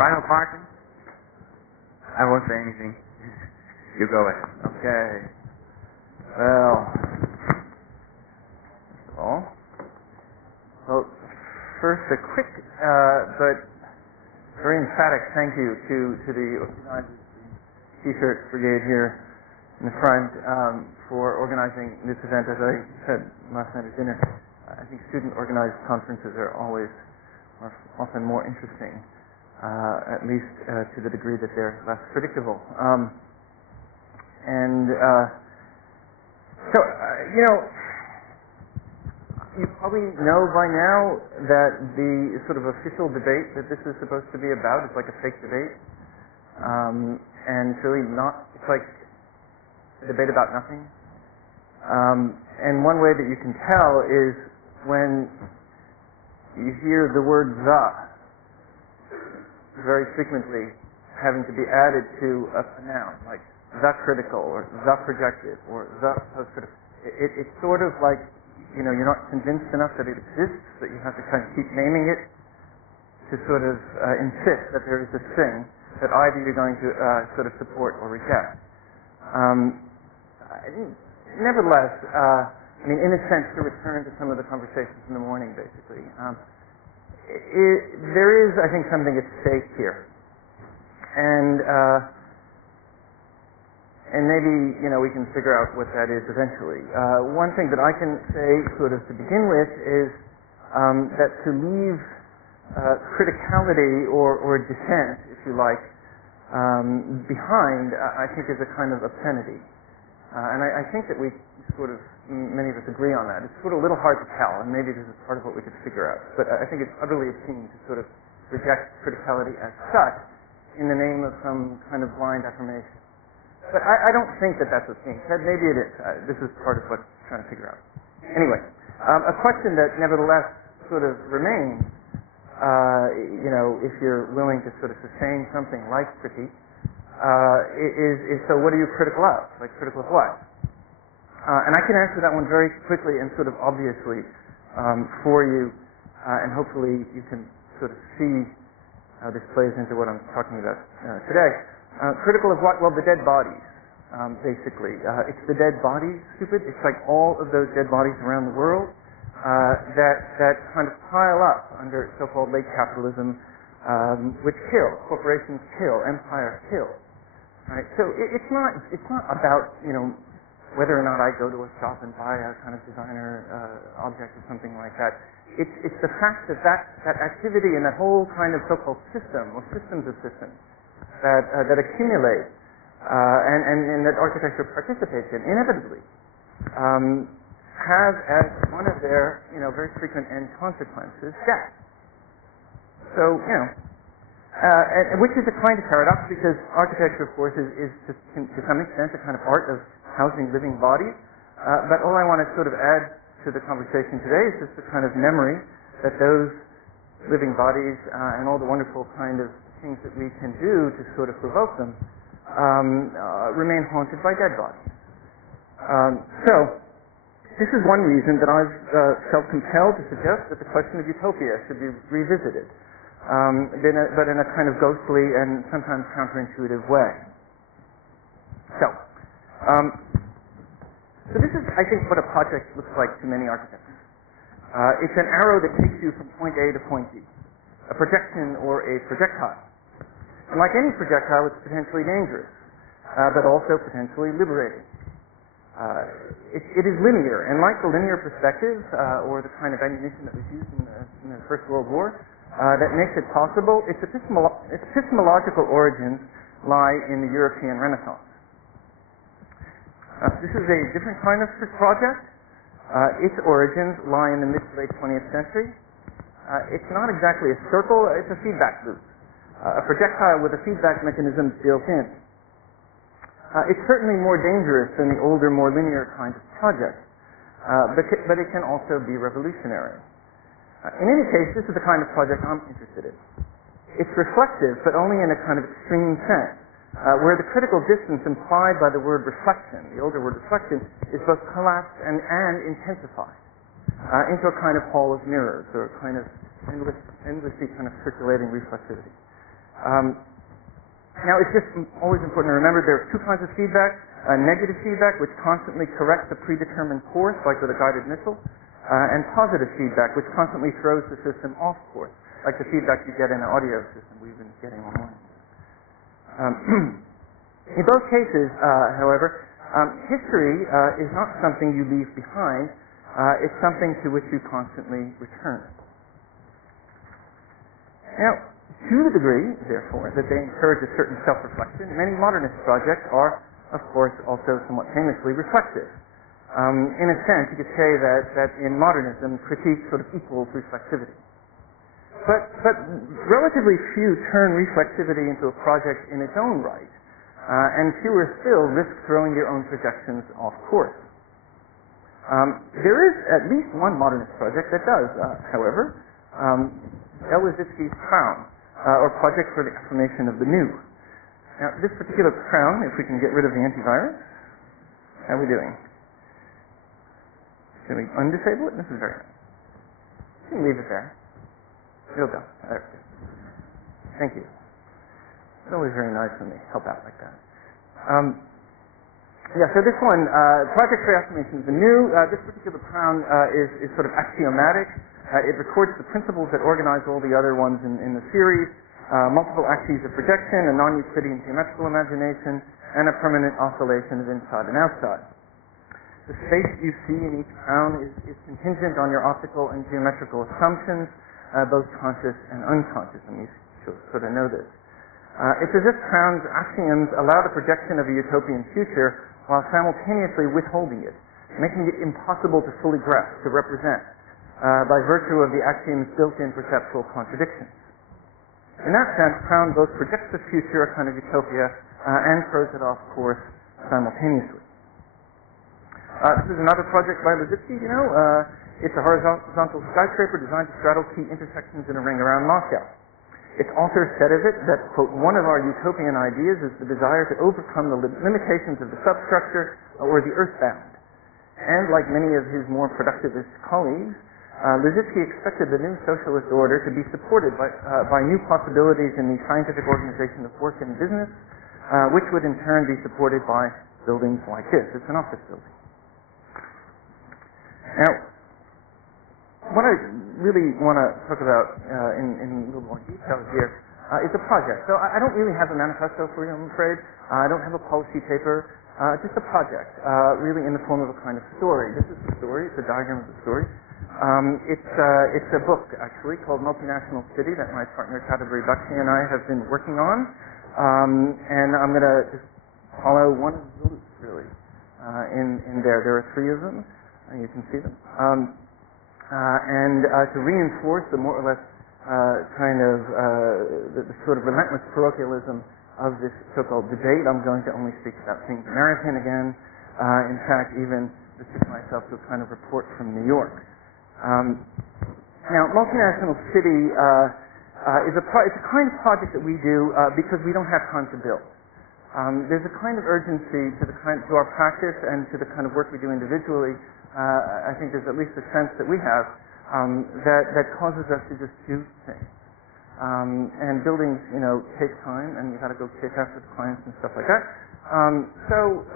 Final parking? I won't say anything. You go ahead. Okay. Well, first of all, first a quick but very emphatic thank you to the organizers, the T-shirt brigade here in the front, for organizing this event. As I said last night at dinner, I think student-organized conferences are often more interesting, at least to the degree that they're less predictable. You probably know by now that the sort of official debate that this is supposed to be about is like a fake debate, and it's really not. It's like a debate about nothing. And one way that you can tell is when you hear the word "the" very frequently having to be added to a noun, like the critical or the projective or the post-critical. It's sort of like, you're not convinced enough that it exists, that you have to kind of keep naming it to sort of insist that there is this thing that either you're going to sort of support or reject. Nevertheless, in a sense, to return to some of the conversations in the morning, basically, there is, I think, something at stake here. And maybe, we can figure out what that is eventually. One thing that I can say, sort of to begin with, is that to leave criticality or dissent, if you like, behind, I think is a kind of obscenity. And I think that we sort of, many of us agree on that. It's sort of a little hard to tell, and maybe this is part of what we could figure out. But I think it's utterly obscene to sort of reject criticality as such in the name of some kind of blind affirmation. But I don't think that that's what's being said. Maybe it is. This is part of what I'm trying to figure out. Anyway, a question that nevertheless sort of remains, if you're willing to sort of sustain something like critique, is so what are you critical of? Like, critical of what? And I can answer that one very quickly and sort of obviously for you, and hopefully you can sort of see how this plays into what I'm talking about today. Critical of what? Well, the dead bodies, basically. It's the dead bodies, stupid. It's like all of those dead bodies around the world that kind of pile up under so-called late capitalism, which kill. Corporations kill. Empires kill. Right? So it's not about, whether or not I go to a shop and buy a kind of designer object or something like that. It's the fact that activity and that whole kind of so-called system or systems of systems that accumulate and that architecture participates in inevitably have as one of their very frequent end consequences death. So and which is a kind of paradox, because architecture, of course, is to some extent a kind of art of housing living bodies. But all I want to sort of add to the conversation today is just a kind of memory that those living bodies and all the wonderful kind of things that we can do to sort of provoke them remain haunted by dead bodies. So this is one reason that I've felt compelled to suggest that the question of utopia should be revisited, but in a kind of ghostly and sometimes counterintuitive way. So this is, I think, what a project looks like to many architects. It's an arrow that takes you from point A to point B, a projection or a projectile. And like any projectile, it's potentially dangerous, but also potentially liberating. It is linear, and like the linear perspective, or the kind of ammunition that was used in the First World War, that makes it possible, its epistemological origins lie in the European Renaissance. This is a different kind of project. Its origins lie in the mid to late 20th century. It's not exactly a circle, it's a feedback loop. A projectile with a feedback mechanism built in. It's certainly more dangerous than the older, more linear kinds of projects, but it can also be revolutionary. In any case, this is the kind of project I'm interested in. It's reflective, but only in a kind of extreme sense, where the critical distance implied by the word reflection, the older word reflection, is both collapsed and intensified into a kind of hall of mirrors, or a kind of endlessly kind of circulating reflexivity. Now, it's just always important to remember there are two kinds of feedback. Negative feedback, which constantly corrects the predetermined course, like with a guided missile, and positive feedback, which constantly throws the system off course, like the feedback you get in an audio system we've been getting online. In both cases, however, history is not something you leave behind. It's something to which you constantly return. Now, to the degree, therefore, that they encourage a certain self-reflection, many modernist projects are, of course, also somewhat famously reflective. In a sense, you could say that in modernism, critique sort of equals reflexivity. But relatively few turn reflexivity into a project in its own right, and fewer still risk throwing their own projections off course. There is at least one modernist project that does, however, Lissitzky's Crown, or Project for the Affirmation of the New. Now, this particular crown, if we can get rid of the antivirus, how are we doing? Should we undisable it? This is very nice. You can leave it there. It'll go. There we go. Thank you. It's always very nice when they help out like that. So this one, Project for the Affirmation of the New, this particular crown is sort of axiomatic. It records the principles that organize all the other ones in the series, multiple axes of projection, a non-Euclidean geometrical imagination, and a permanent oscillation of inside and outside. The space you see in each crown is contingent on your optical and geometrical assumptions, both conscious and unconscious, and you should sort of know this. It's as if crowns' axioms allow the projection of a utopian future while simultaneously withholding it, making it impossible to fully grasp, to represent, by virtue of the axiom's built-in perceptual contradictions. In that sense, Crown both projects the future, a kind of utopia, and throws it off course simultaneously. This is another project by Lissitzky, it's a horizontal skyscraper designed to straddle key intersections in a ring around Moscow. Its author said of it that, quote, one of our utopian ideas is the desire to overcome the limitations of the substructure or the earthbound. And like many of his more productivist colleagues, Lissitzky expected the new socialist order to be supported by new possibilities in the scientific organization of work and business, which would in turn be supported by buildings like this. It's an office building. Now, what I really want to talk about in a little more detail here is a project. So I don't really have a manifesto for you, I'm afraid. I don't have a policy paper, just a project, really in the form of a kind of story. This is the story. It's a diagram of the story. It's a book, actually, called Multinational City that my partner, Kadavri Bakshi, and I have been working on. And I'm going to just follow one of the loops, really, in there. There are three of them. You can see them. And to reinforce the more or less the sort of relentless parochialism of this so-called debate, I'm going to only speak about things American again. In fact, even restrict myself to a kind of report from New York. Now, Multinational City it's a kind of project that we do because we don't have time to build. There's a kind of urgency to our practice and to the kind of work we do individually. I think there's at least a sense that we have that causes us to just do things. And buildings, take time, and you've got to go chase after the clients and stuff like that. So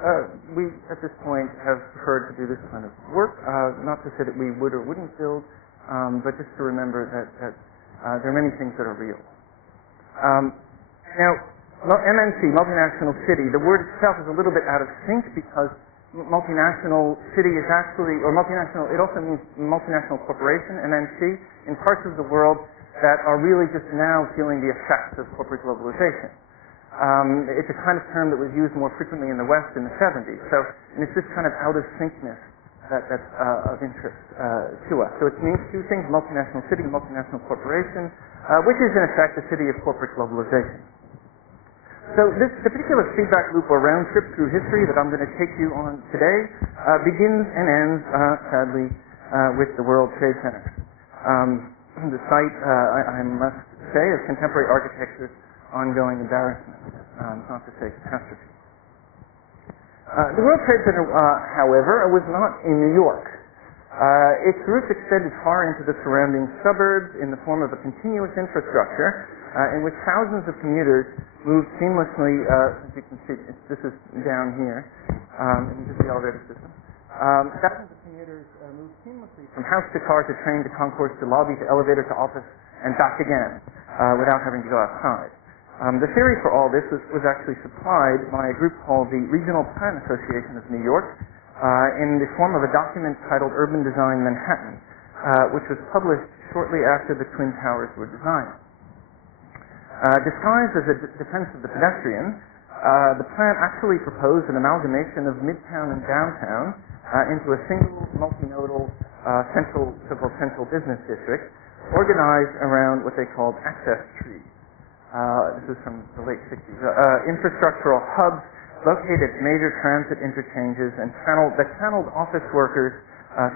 we, at this point, have preferred to do this kind of work. Not to say that we would or wouldn't build, but just to remember that there are many things that are real. Now, MNC, multinational city, the word itself is a little bit out of sync because multinational city is actually, or multinational, it also means multinational corporation, MNC, in parts of the world that are really just now feeling the effects of corporate globalization. It's a kind of term that was used more frequently in the West in the 70s. So it's this kind of out of syncness that's of interest to us. So it means two things, multinational city, multinational corporation, which is in effect the city of corporate globalization. So the particular feedback loop or round trip through history that I'm going to take you on today begins and ends, sadly, with the World Trade Center. The site, I must say, of contemporary architecture's ongoing embarrassment, not to say catastrophe. The World Trade Center, however, was not in New York. Its roots extended far into the surrounding suburbs in the form of a continuous infrastructure in which thousands of commuters moved seamlessly, as you can see, this is down here, this is the elevator system. Thousands of commuters moved seamlessly from house to car to train to concourse to lobby to elevator to office and back again without having to go outside. The theory for all this was actually supplied by a group called the Regional Plan Association of New York in the form of a document titled Urban Design Manhattan, which was published shortly after the Twin Towers were designed. Disguised as a defense of the pedestrian, the plan actually proposed an amalgamation of Midtown and Downtown into a single multinodal so-called central business district organized around what they called access trees. This is from the late 60s. Infrastructural hubs located at major transit interchanges and channeled office workers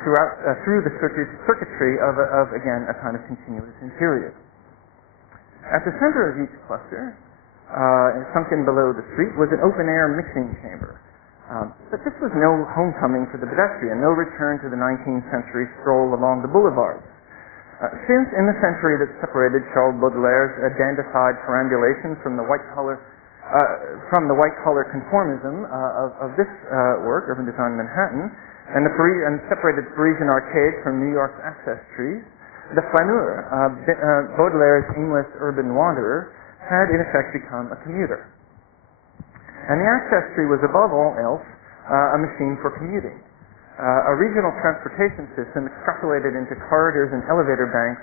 through the circuitry of again, a kind of continuous interior. At the center of each cluster, sunken below the street, was an open-air mixing chamber. But this was no homecoming for the pedestrian, no return to the 19th century stroll along the boulevards. Since in the century that separated Charles Baudelaire's dandified perambulation from the white-collar conformism of this work, Urban Design Manhattan, and separated Parisian arcade from New York's access trees, the flaneur, Baudelaire's aimless urban wanderer, had in effect become a commuter. And the access tree was above all else a machine for commuting. A regional transportation system extrapolated into corridors and elevator banks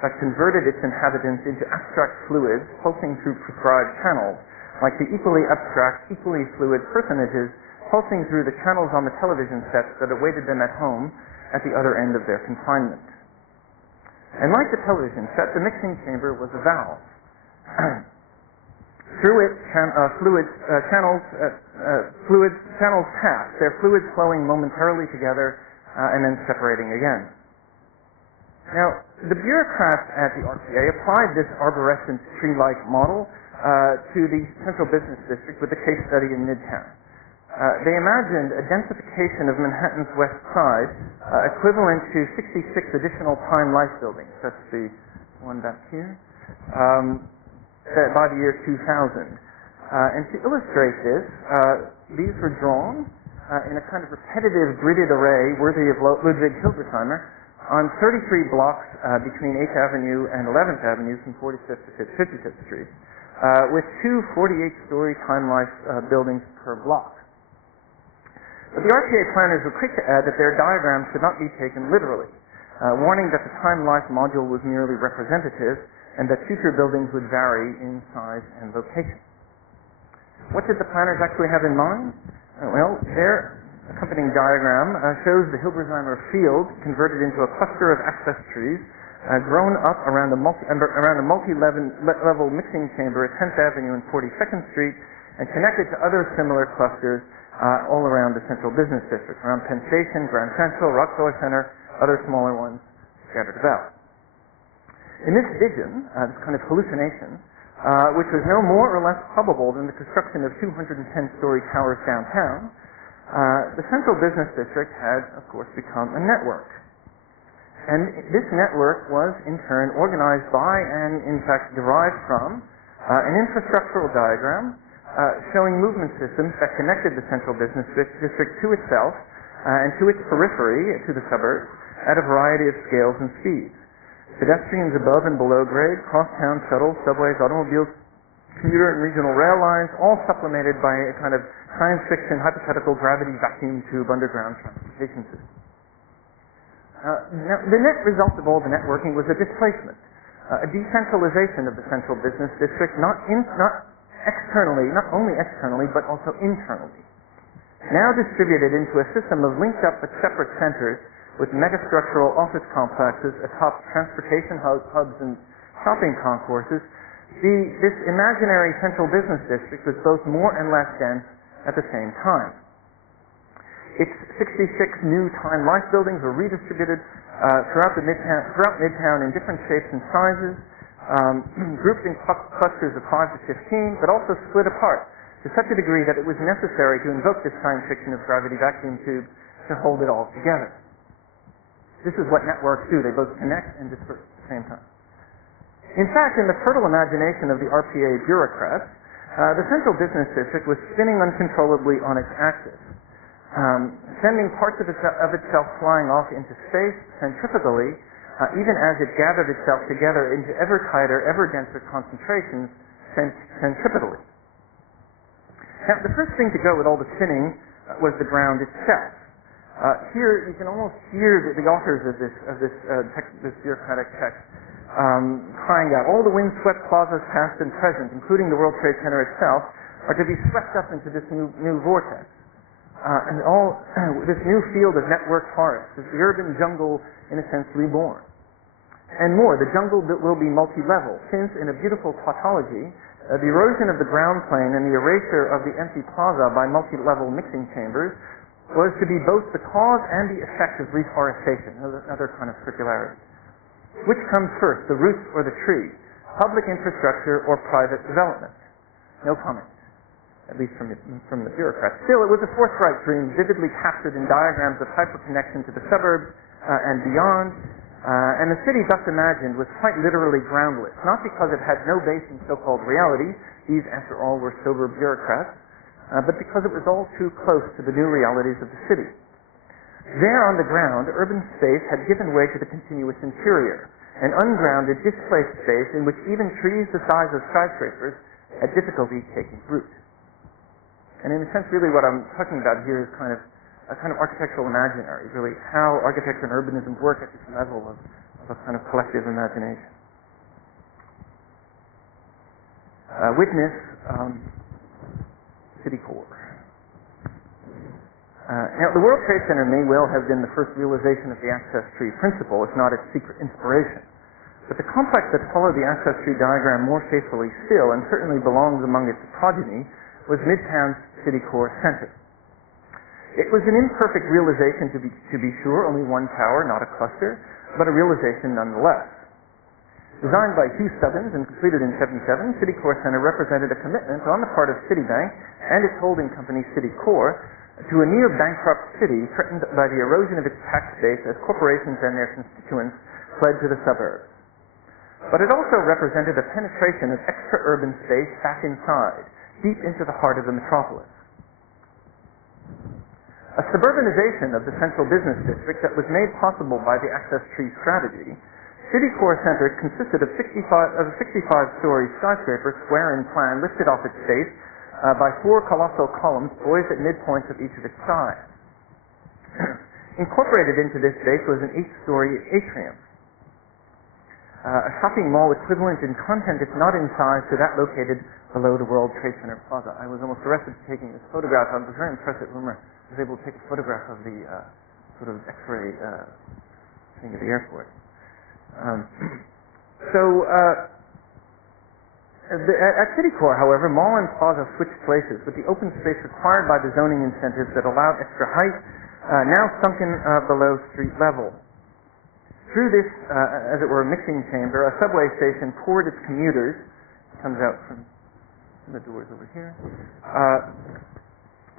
that converted its inhabitants into abstract fluids pulsing through prescribed channels, like the equally abstract, equally fluid personages pulsing through the channels on the television sets that awaited them at home at the other end of their confinement. And like the television set, the mixing chamber was a valve. Through it, channels passed, their fluids flowing momentarily together and then separating again. Now, the bureaucrats at the RTA applied this arborescent tree-like model to the central business district with a case study in Midtown. They imagined a densification of Manhattan's west side equivalent to 66 additional Time Life buildings. That's the one back here. By the year 2000. And to illustrate this, these were drawn in a kind of repetitive gridded array worthy of Ludwig Hildesheimer on 33 blocks between 8th Avenue and 11th Avenue from 45th to 55th Street, with two 48-story Time Life buildings per block. But the RTA planners were quick to add that their diagrams should not be taken literally, warning that the Time Life module was merely representative and that future buildings would vary in size and location. What did the planners actually have in mind? Well, their accompanying diagram shows the Hildesheimer field converted into a cluster of access trees grown up around a multi-level mixing chamber at 10th Avenue and 42nd Street and connected to other similar clusters all around the central business district, around Penn Station, Grand Central, Rockefeller Center, other smaller ones scattered about. In this vision, this kind of hallucination, which was no more or less probable than the construction of 210-story towers downtown, the central business district had, of course, become a network. And this network was, in turn, organized by and, in fact, derived from an infrastructural diagram showing movement systems that connected the central business district to itself and to its periphery, to the suburbs, at a variety of scales and speeds. Pedestrians above and below grade, cross-town shuttles, subways, automobiles, commuter and regional rail lines, all supplemented by a kind of science fiction, hypothetical gravity vacuum tube underground transportation system. Now, the net result of all the networking was a displacement, a decentralization of the central business district, not only externally, but also internally. Now distributed into a system of linked up but separate centers with megastructural office complexes atop transportation hubs and shopping concourses, this imaginary central business district was both more and less dense at the same time. Its 66 new Time Life buildings were redistributed throughout Midtown in different shapes and sizes, grouped in clusters of 5 to 15, but also split apart to such a degree that it was necessary to invoke this science fiction of gravity vacuum tube to hold it all together. This is what networks do. They both connect and disperse at the same time. In fact, in the fertile imagination of the RPA bureaucrats, the central business district was spinning uncontrollably on its axis, sending parts of itself flying off into space centrifugally, even as it gathered itself together into ever tighter, ever denser concentrations centripetally. Now, the first thing to go with all the spinning was the ground itself. Here, you can almost hear the authors of this bureaucratic text crying out, all the windswept plazas past and present, including the World Trade Center itself, are to be swept up into this new vortex. And all this new field of network forests is the urban jungle, in a sense, reborn. And more, the jungle will be multi-level, since in a beautiful tautology, the erosion of the ground plane and the erasure of the empty plaza by multi-level mixing chambers was to be both the cause and the effect of reforestation, another kind of circularity. Which comes first, the roots or the tree, public infrastructure or private development? No comment, at least from the bureaucrats. Still, it was a forthright dream, vividly captured in diagrams of hyperconnection to the suburbs and beyond, and the city thus imagined was quite literally groundless, not because it had no base in so-called reality, these after all were sober bureaucrats, but because it was all too close to the new realities of the city. There on the ground, urban space had given way to the continuous interior, an ungrounded, displaced space in which even trees the size of skyscrapers had difficulty taking root. And in a sense, really what I'm talking about here is kind of a kind of architectural imaginary, really how architecture and urbanism work at this level of a kind of collective imagination. Witness city core. Now, the World Trade Center may well have been the first realization of the access tree principle, if not its secret inspiration. But the complex that followed the access tree diagram more faithfully still, and certainly belongs among its progeny, was Midtown's city core center. It was an imperfect realization, to be sure, only one tower, not a cluster, but a realization nonetheless. Designed by Hugh Stubbins and completed in 1977, City Core Center represented a commitment on the part of Citibank and its holding company City Core to a near-bankrupt city threatened by the erosion of its tax base as corporations and their constituents fled to the suburbs. But it also represented a penetration of extra-urban space back inside, deep into the heart of the metropolis. A suburbanization of the central business district that was made possible by the access tree strategy, City Core Center consisted of a 65-story skyscraper, square in plan, lifted off its base by 4 colossal columns poised at midpoints of each of its sides. Incorporated into this base was an 8-story atrium, a shopping mall equivalent in content, if not in size, to that located below the World Trade Center Plaza. I was almost arrested for taking this photograph. I was very impressed that Rumor was able to take a photograph of the sort of X-ray thing at the airport. At City Core, however, mall and plaza switched places, with the open space required by the zoning incentives that allowed extra height now sunken below street level. Through this, as it were, mixing chamber, a subway station poured its commuters, comes out from the doors over here,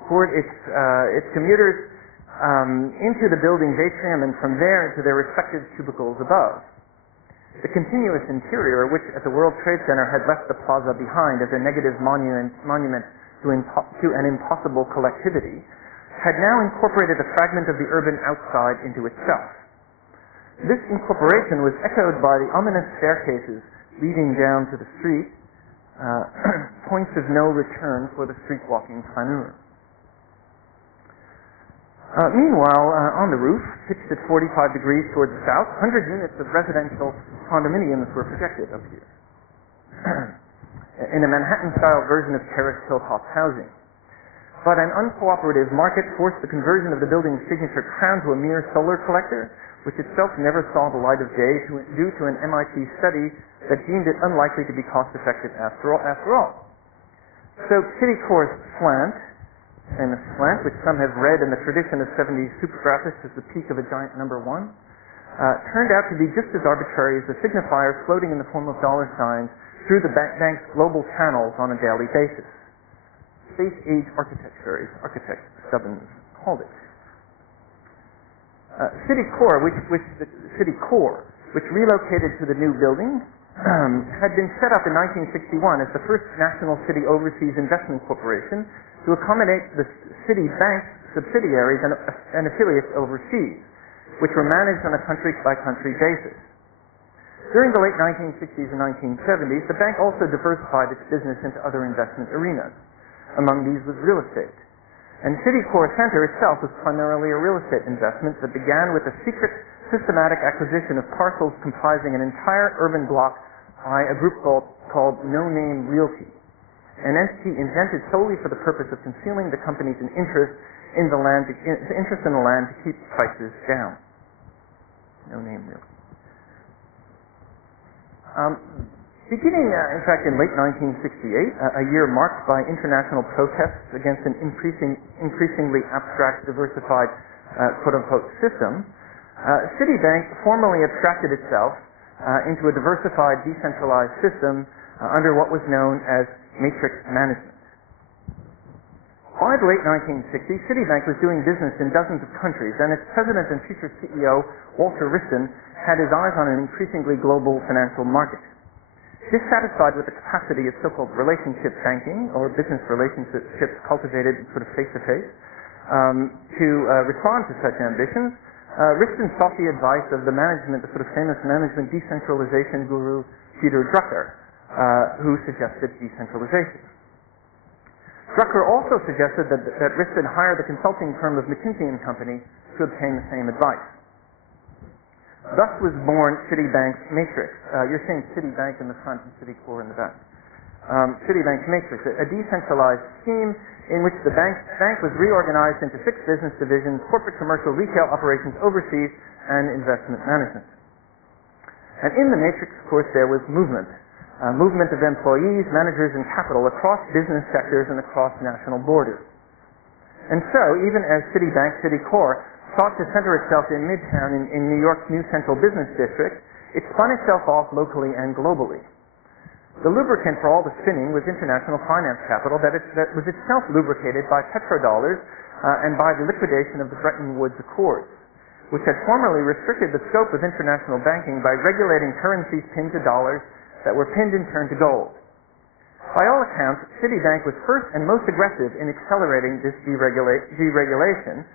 poured its commuters into the building's atrium and from there into their respective cubicles above. The continuous interior, which at the World Trade Center had left the plaza behind as a negative monument to an impossible collectivity, had now incorporated a fragment of the urban outside into itself. This incorporation was echoed by the ominous staircases leading down to the street, points of no return for the street-walking flaneur. Meanwhile, on the roof, pitched at 45 degrees towards the south, 100 units of residential condominiums were projected up here in a Manhattan-style version of terraced hilltop housing. But an uncooperative market forced the conversion of the building's signature crown to a mere solar collector, which itself never saw the light of day due to an MIT study that deemed it unlikely to be cost-effective after all. So City Core's slant, famous slant, which some have read in the tradition of 70s supergraphics as the peak of a giant number 1, turned out to be just as arbitrary as the signifiers floating in the form of dollar signs through the bank's global channels on a daily basis. Space age architecture, as architect Stubbins called it. City Core, which relocated to the new building, had been set up in 1961 as the first national city overseas investment corporation to accommodate the city bank's subsidiaries and affiliates overseas, which were managed on a country-by-country basis. During the late 1960s and 1970s, the bank also diversified its business into other investment arenas. Among these was real estate. And City Core Center itself was primarily a real estate investment that began with a secret, systematic acquisition of parcels comprising an entire urban block by a group called No Name Realty, an entity invented solely for the purpose of concealing the company's interest in the land to keep prices down. No Name Realty. Beginning, in fact, in late 1968, a year marked by international protests against an increasingly abstract, diversified, quote-unquote, system, Citibank formally abstracted itself into a diversified, decentralized system under what was known as matrix management. By the late 1960s, Citibank was doing business in dozens of countries, and its president and future CEO, Walter Wriston, had his eyes on an increasingly global financial market. Dissatisfied with the capacity of so-called relationship banking, or business relationships cultivated sort of face-to-face, to respond to such ambitions, Wriston sought the advice of the sort of famous management decentralization guru, Peter Drucker, who suggested decentralization. Drucker also suggested that Wriston hire the consulting firm of McKinsey & Company to obtain the same advice. Thus was born Citibank's matrix. You're seeing Citibank in the front and Citicore in the back. Citibank's matrix, a decentralized scheme in which the bank was reorganized into 6 business divisions: corporate, commercial, retail operations overseas, and investment management. And in the matrix, of course, there was movement. Movement of employees, managers, and capital across business sectors and across national borders. And so, even as Citibank, Citicore, sought to center itself in Midtown in New York's new central business district, it spun itself off locally and globally. The lubricant for all the spinning was international finance capital that was itself lubricated by petrodollars and by the liquidation of the Bretton Woods Accords, which had formerly restricted the scope of international banking by regulating currencies pinned to dollars that were pinned in turn to gold. By all accounts, Citibank was first and most aggressive in accelerating this deregulation,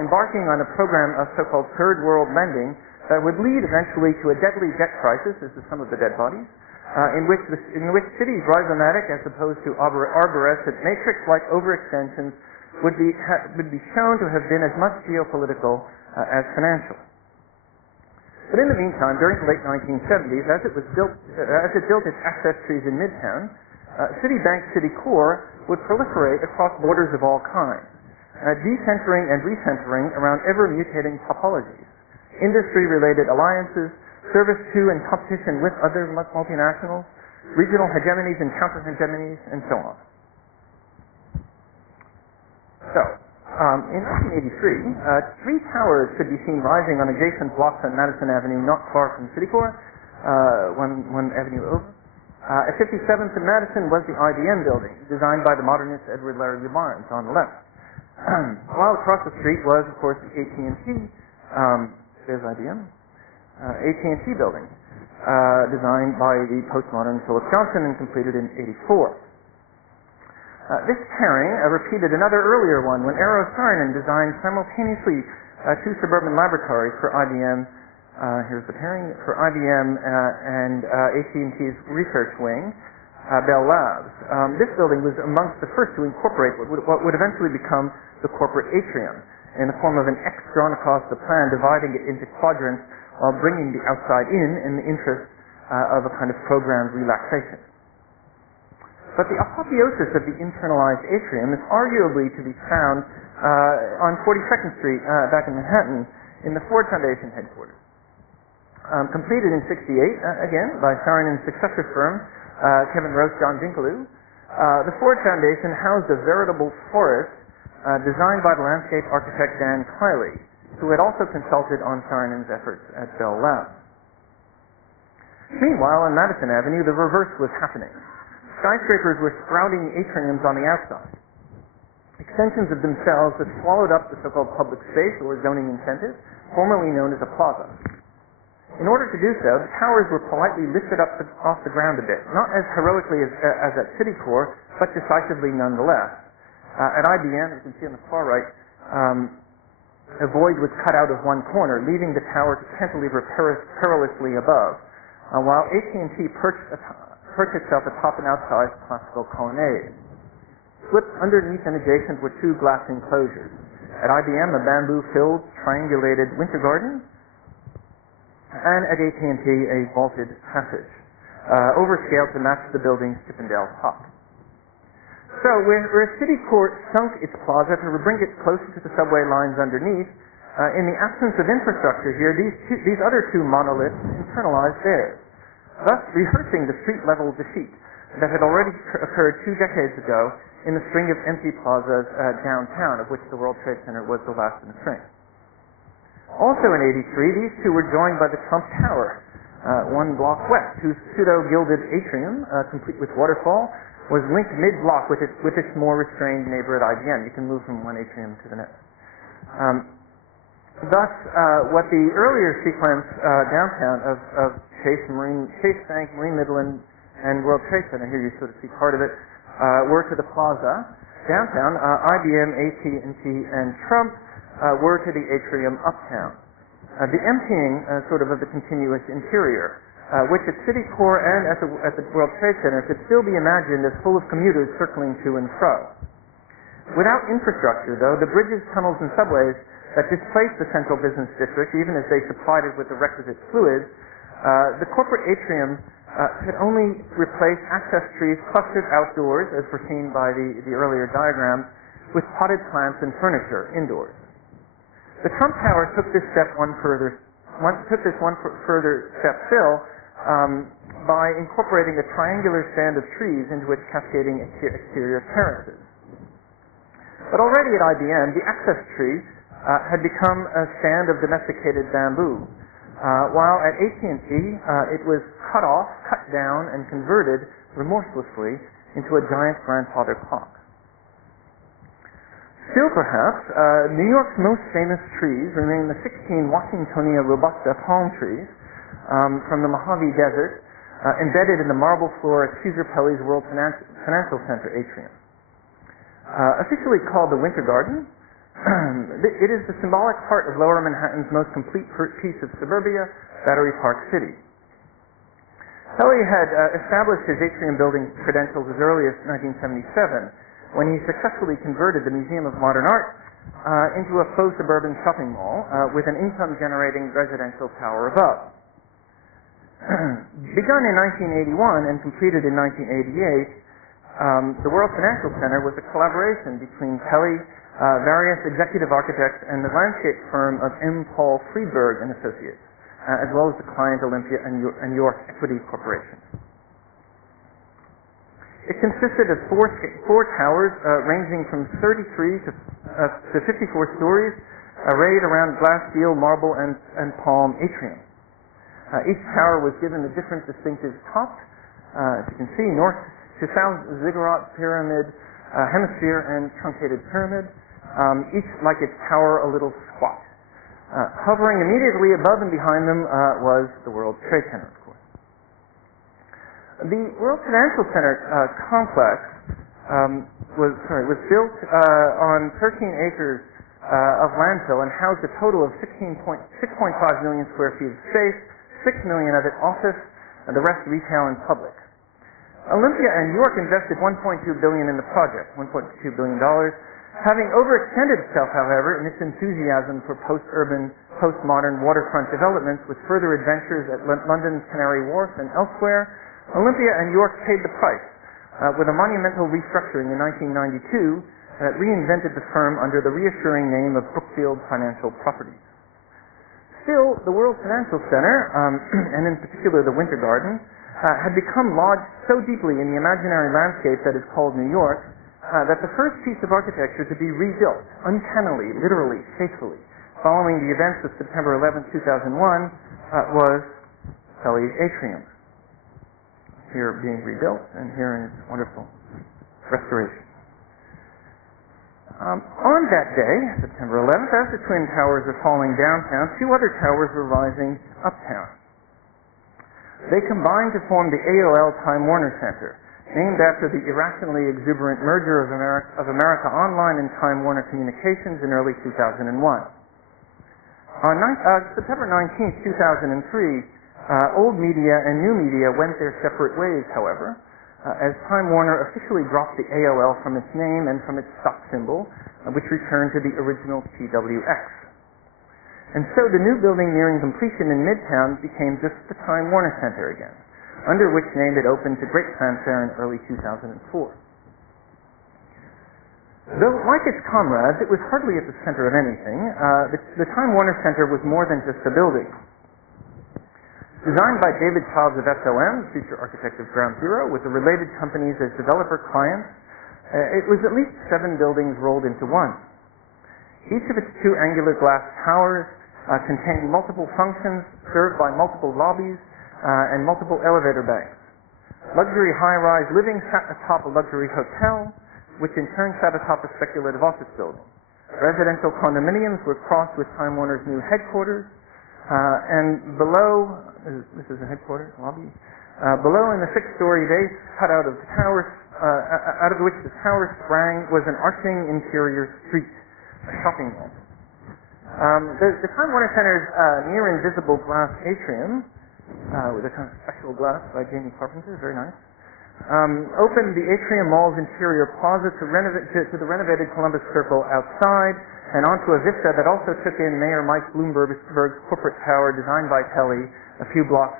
embarking on a program of so-called third world lending that would lead eventually to a deadly debt crisis. This is some of the dead bodies, in which cities' rhizomatic as opposed to arborescent matrix-like overextensions would be shown to have been as much geopolitical as financial. But in the meantime, during the late 1970s, as it built its access trees in Midtown, Citibank, Citicore would proliferate across borders of all kinds, decentering and recentering around ever-mutating topologies, industry-related alliances, service to and competition with other multinationals, regional hegemonies and counter-hegemonies, and so on. So, in 1983, 3 towers could be seen rising on adjacent blocks on Madison Avenue, not far from Citicore, one avenue over. At 57th and Madison was the IBM building, designed by the modernist Edward Larrabee Barnes on the left. While across the street was, of course, the AT&T, there's IBM, AT&T building, designed by the postmodern Philip Johnson and completed in '84. This pairing repeated another earlier one when Eero Saarinen designed simultaneously 2 suburban laboratories for IBM. Here's the pairing for IBM and AT&T's research wing, Bell Labs. This building was amongst the first to incorporate what would eventually become the corporate atrium in the form of an X drawn across the plan, dividing it into quadrants while bringing the outside in the interest of a kind of programmed relaxation. But the apotheosis of the internalized atrium is arguably to be found on 42nd Street back in Manhattan in the Ford Foundation headquarters. Completed in '68, again, by Saarinen's successor firm, Kevin Roche, John Dinkeloo, the Ford Foundation housed a veritable forest designed by the landscape architect Dan Kiley, who had also consulted on Saarinen's efforts at Bell Labs. Meanwhile, on Madison Avenue, the reverse was happening. Skyscrapers were sprouting atriums on the outside. extensions of themselves that swallowed up the so-called public space or zoning incentive, formerly known as a plaza. In order to do so, the towers were politely lifted up off the ground a bit, not as heroically as at Citicorp, but decisively nonetheless. At IBM, you can see on the far right, a void was cut out of one corner, leaving the tower to cantilever perilously above, while AT&T perched itself atop an outsized classical colonnade. Slipped underneath and adjacent were two glass enclosures. At IBM, a bamboo-filled, triangulated winter garden, and at AT&T, a vaulted passage, overscaled to match the building's Chippendale top. So, where Citicorp sunk its plaza to bring it closer to the subway lines underneath, in the absence of infrastructure here, these other two monoliths internalized theirs, thus rehearsing the street-level defeat that had already occurred 2 decades ago in the string of empty plazas downtown, of which the World Trade Center was the last in the string. Also in '83, these two were joined by the Trump Tower, 1 block west, whose pseudo-gilded atrium, complete with waterfall, was linked mid-block with its more restrained neighbor at IBM. You can move from one atrium to the next. Thus, what the earlier sequence downtown of Chase Bank, Marine Midland, and World Trade Center, here you sort of see part of it, were to the plaza. Downtown, IBM, AT&T, and Trump were to the atrium uptown. The emptying sort of the continuous interior, which at Citicorp and at the World Trade Center could still be imagined as full of commuters circling to and fro. Without infrastructure, though, the bridges, tunnels, and subways that displaced the central business district, even as they supplied it with the requisite fluids, the corporate atrium could only replace access trees clustered outdoors, as foreseen by the earlier diagrams, with potted plants and furniture indoors. The Trump Tower took this one further step still by incorporating a triangular stand of trees into its cascading exterior terraces. But already at IBM, the access tree had become a stand of domesticated bamboo, while at AT&T it was cut off, cut down, and converted remorselessly into a giant grandfather clock. Still, perhaps, New York's most famous trees remain the 16 Washingtonia robusta palm trees from the Mojave Desert, embedded in the marble floor at Caesar Pelle's World Financial Center atrium. Officially called the Winter Garden, it is the symbolic part of Lower Manhattan's most complete piece of suburbia, Battery Park City. Pelle had established his atrium building credentials as early as 1977, when he successfully converted the Museum of Modern Art into a faux suburban shopping mall with an income-generating residential tower above. Begun in 1981 and completed in 1988, the World Financial Center was a collaboration between Pelle, various executive architects, and the landscape firm of M. Paul Friedberg and Associates, as well as the client Olympia and York Equity Corporation. It consisted of four towers ranging from 33 to 54 stories, arrayed around glass, steel, marble, and palm atrium. Each tower was given a different distinctive top. As you can see, north to south ziggurat, pyramid, hemisphere, and truncated pyramid, each like its tower a little squat. Hovering immediately above and behind them was the World Trade Center. The World Financial Center complex was built on 13 acres of landfill and housed a total of 6.5 million square feet of space, 6 million of it office, and the rest retail and public. Olympia and York invested $1.2 billion in the project, $1.2 billion, having overextended itself, however, in its enthusiasm for post-urban, postmodern waterfront developments with further adventures at London's Canary Wharf and elsewhere. Olympia and York paid the price with a monumental restructuring in 1992 that reinvented the firm under the reassuring name of Brookfield Financial Properties. Still, the World Financial Center, and in particular the Winter Garden, had become lodged so deeply in the imaginary landscape that is called New York that the first piece of architecture to be rebuilt, uncannily, literally, faithfully, following the events of September 11, 2001, was Pelle's atrium. Here being rebuilt, and here in its wonderful restoration. On that day, September 11th, as the Twin Towers were falling downtown, two other towers were rising uptown. They combined to form the AOL Time Warner Center, named after the irrationally exuberant merger of America Online and Time Warner Communications in early 2001. On September 19th, 2003, old media and new media went their separate ways, however, as Time Warner officially dropped the AOL from its name and from its stock symbol, which returned to the original TWX. And so the new building nearing completion in Midtown became just the Time Warner Center again, under which name it opened to great fanfare in early 2004. Though, like its comrades, it was hardly at the center of anything, the Time Warner Center was more than just a building. Designed by David Childs of SOM, future architect of Ground Zero, with the related companies as developer clients, it was at least 7 buildings rolled into one. Each of its 2 angular glass towers contained multiple functions served by multiple lobbies and multiple elevator banks. Luxury high-rise living sat atop a luxury hotel, which in turn sat atop a speculative office building. Residential condominiums were crossed with Time Warner's new headquarters, and below, this is the headquarters lobby, below in the 6-story base cut out of the towers, out of which the tower sprang, was an arching interior street, a shopping mall. The Time Warner Center's near invisible glass atrium, with a kind of special glass by Jamie Carpenter, very nice, opened the atrium mall's interior plaza to the renovated Columbus Circle outside, and onto a vista that also took in Mayor Mike Bloomberg's corporate tower designed by Telly a few blocks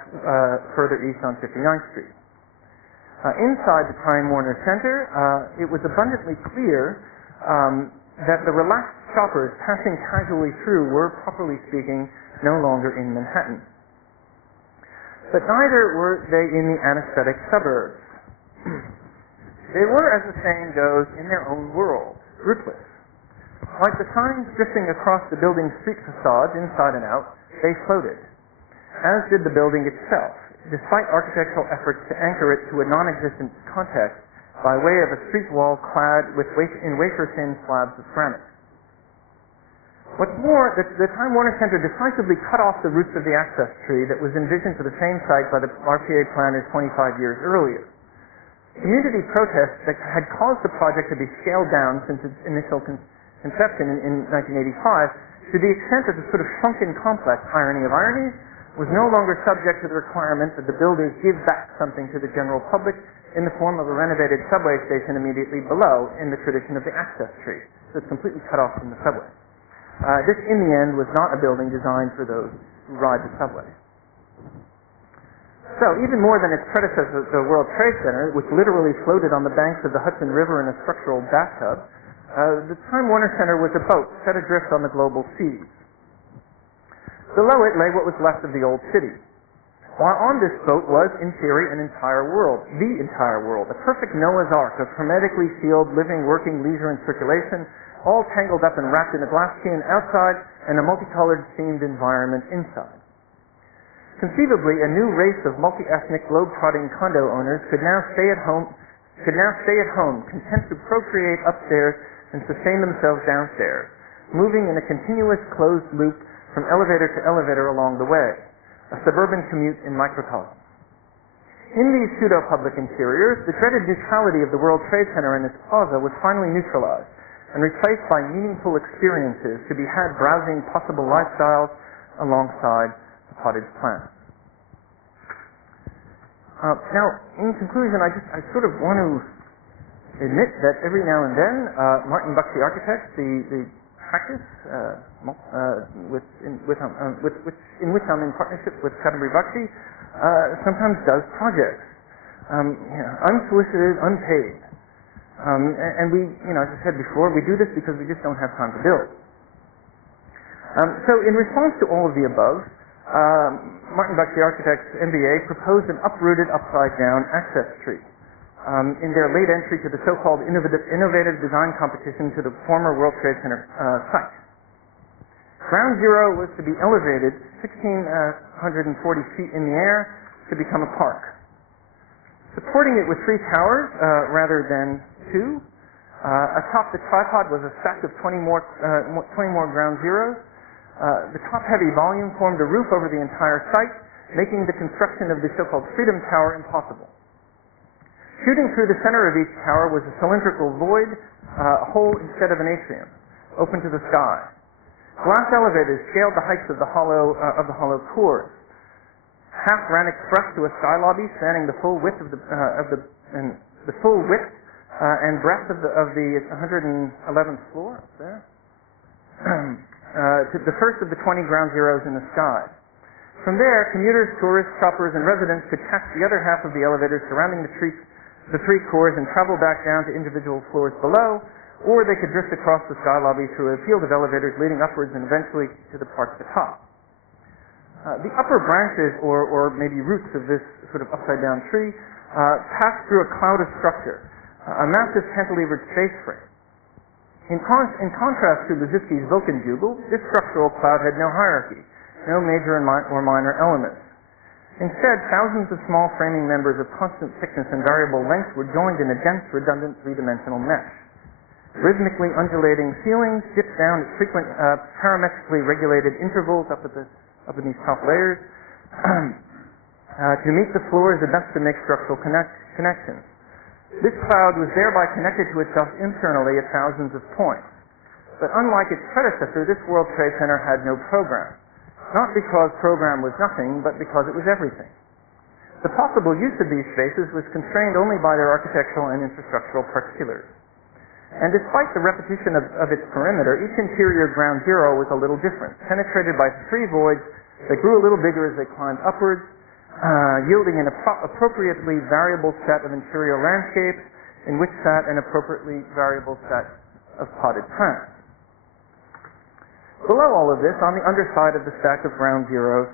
further east on 59th Street. Inside the Time Warner Center, it was abundantly clear that the relaxed shoppers passing casually through were, properly speaking, no longer in Manhattan. But neither were they in the anesthetic suburbs. They were, as the saying goes, in their own world, rootless. Like the signs drifting across the building's street facades, inside and out, they floated, as did the building itself, despite architectural efforts to anchor it to a non-existent context by way of a street wall clad in wafer-thin slabs of granite. What's more, the Time Warner Center decisively cut off the roots of the access tree that was envisioned for the same site by the RPA planners 25 years earlier. Community protests that had caused the project to be scaled down since its initial conception in 1985, to the extent that the sort of shrunken complex, irony of ironies, was no longer subject to the requirement that the builders give back something to the general public in the form of a renovated subway station immediately below in the tradition of the access tree. So it's completely cut off from the subway. This, in the end, was not a building designed for those who ride the subway. So, even more than its predecessor, the World Trade Center, which literally floated on the banks of the Hudson River in a structural bathtub, the Time Warner Center was a boat set adrift on the global seas. Below it lay what was left of the old city. While on this boat was, in theory, an entire world, the entire world, a perfect Noah's Ark of hermetically sealed, living, working, leisure, and circulation, all tangled up and wrapped in a glass can outside and a multicolored themed environment inside. Conceivably, a new race of multi-ethnic, globe-trotting condo owners could now stay at home, content to procreate upstairs and sustain themselves downstairs, moving in a continuous closed loop from elevator to elevator along the way, a suburban commute in microcosm. In these pseudo-public interiors, the dreaded neutrality of the World Trade Center and its plaza was finally neutralized and replaced by meaningful experiences to be had browsing possible lifestyles alongside the cottage plants. Now, in conclusion, I sort of want to admit that every now and then, Martin Bakshi Architects, the practice in which I'm in partnership with Kadambari Bakshi, sometimes does projects, unsolicited, unpaid. And we, as I said before, we do this because we just don't have time to build. So in response to all of the above, Martin Bakshi Architects, MBA, proposed an uprooted, upside-down access tree in their late entry to the so-called innovative design competition to the former World Trade Center site. Ground Zero was to be elevated 1,640 feet in the air to become a park. Supporting it with 3 towers rather than 2 Atop the tripod was a stack of 20 more ground zeros. The top-heavy volume formed a roof over the entire site, making the construction of the so-called Freedom Tower impossible. Shooting through the center of each tower was a cylindrical void, a hole instead of an atrium, open to the sky. Glass elevators scaled the heights of the hollow cores. Half ran express to a sky lobby spanning the full width and breadth of the 111th floor up there. To the first of the 20 ground zeros in the sky. From there, commuters, tourists, shoppers, and residents could catch the other half of the elevators surrounding the three cores and travel back down to individual floors below, or they could drift across the sky lobby through a field of elevators leading upwards and eventually to the part at the top. The upper branches, or maybe roots of this sort of upside-down tree, passed through a cloud of structure, a massive cantilevered space frame. In contrast to Lissitzky's Vulcanjubel, this structural cloud had no hierarchy, no major or minor elements. Instead, thousands of small framing members of constant thickness and variable length were joined in a dense, redundant three-dimensional mesh. Rhythmically undulating ceilings dipped down at frequent parametrically regulated intervals up in these top layers to meet the floors the best to make structural connections. This cloud was thereby connected to itself internally at thousands of points. But unlike its predecessor, this World Trade Center had no program. Not because program was nothing, but because it was everything. The possible use of these spaces was constrained only by their architectural and infrastructural particulars. And despite the repetition of its perimeter, each interior ground zero was a little different, penetrated by three voids that grew a little bigger as they climbed upwards, yielding an appropriately variable set of interior landscapes in which sat an appropriately variable set of potted plants. Below all of this, on the underside of the stack of ground zeros,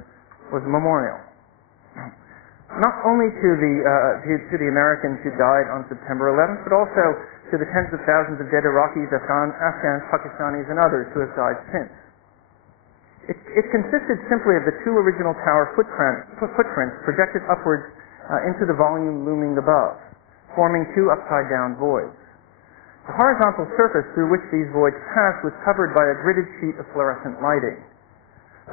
was a memorial. Not only to the Americans who died on September 11th, but also to the tens of thousands of dead Iraqis, Afghans, Pakistanis, and others who have died since. It consisted simply of the two original tower footprints projected upwards into the volume looming above, forming two upside-down voids. The horizontal surface through which these voids passed was covered by a gridded sheet of fluorescent lighting.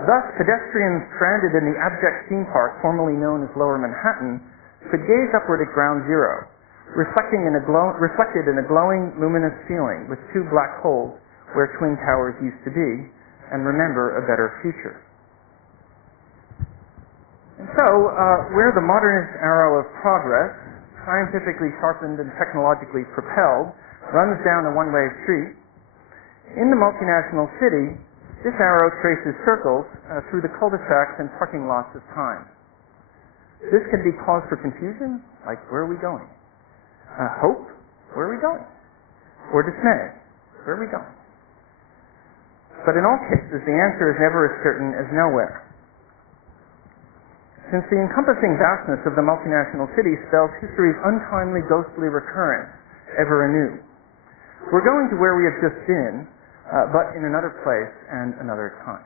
Thus, pedestrians stranded in the abject theme park formerly known as Lower Manhattan could gaze upward at ground zero, reflected in a glowing, luminous ceiling with two black holes where Twin Towers used to be, and remember a better future. And so, where the modernist arrow of progress, scientifically sharpened and technologically propelled, runs down a one-way street, in the multinational city, this arrow traces circles through the cul-de-sacs and parking lots of time. This can be cause for confusion, like where are we going? Hope, where are we going? Or dismay, where are we going? But in all cases, the answer is never as certain as nowhere. Since the encompassing vastness of the multinational city spells history's untimely, ghostly recurrence ever anew, we're going to where we have just been, but in another place and another time.